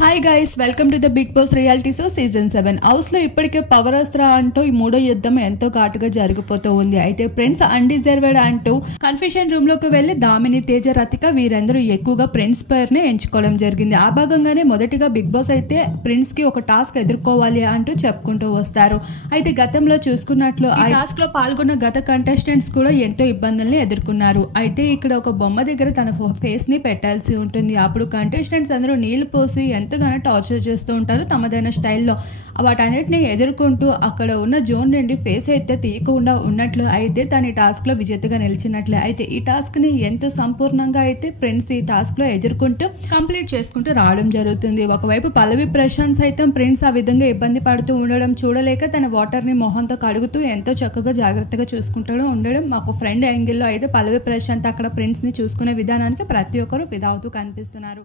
Hi guys, welcome to the Bigg Boss reality show season 7. House లో ఇప్పటికే power అస్త్ర అంటూ ఈ మూడో యుద్ధం ఎంతో ఘాటుగా జరిగిపోతూ ఉంది. అయితే ఫ్రెండ్స్ అన్డిజర్వ్డ్ అంటూ కన్ఫ్యూషన్ రూమ్ లోకి వెళ్లి దామిని, తేజ, రతిక వీరందరూ ఎక్కువగా ఫ్రెండ్స్ పేరుని ఎంచుకోవడం జరిగింది. ఆ భాగంగానే మొదటిగా బిగ్ బాస్ అయితే ఫ్రెండ్స్ కి ఒక టాస్క్ ఎదుర్కోవాలి అంటూ చెప్పుకుంటూ వస్తారు. అయితే గతంలో చూసుకున్నట్లు ఆ టాస్క్ లో పాల్గొన్న గత కంటెస్టెంట్స్ కూడా ఎంతో ఇబ్బందుల్ని ఎదుర్కొన్నారు. అయితే ఇక్కడ ఒక బొమ్మ దగ్గర తన ఫేస్ ని పెట్టాల్సి ఉంటుంది. అప్పుడు కంటెస్టెంట్స్ అందరూ నీళ్లు పోసి ఎంతగానో టార్చర్ చేస్తూ ఉంటారు తమదైన స్టైల్లో. వాటన్నిటిని ఎదుర్కొంటూ అక్కడ ఉన్న జోన్ నుండి ఫేస్ అయితే తీయకుండా ఉన్నట్లు అయితే తన టాస్క్ లో విజేతగా నిలిచినట్లే. అయితే ఈ టాస్క్ ని ఎంతో సంపూర్ణంగా అయితే ఫ్రెండ్స్ ఈ టాస్క్ లో ఎదుర్కొంటూ కంప్లీట్ చేసుకుంటూ రావడం జరుగుతుంది. ఒకవైపు పల్లవి ప్రశాంత్ సైతం ఫ్రెండ్స్ ఆ విధంగా ఇబ్బంది పడుతూ ఉండడం చూడలేక తన వాటర్ ని మొహంతో కడుగుతూ ఎంతో చక్కగా జాగ్రత్తగా చూసుకుంటూ ఉండడం మాకు ఫ్రెండ్ యాంగిల్లో అయితే పల్లవి ప్రశాంత్ అక్కడ ఫ్రెండ్స్ ని చూసుకునే విధానానికి ప్రతి ఒక్కరు ఫిదా అవుతూ కనిపిస్తున్నారు.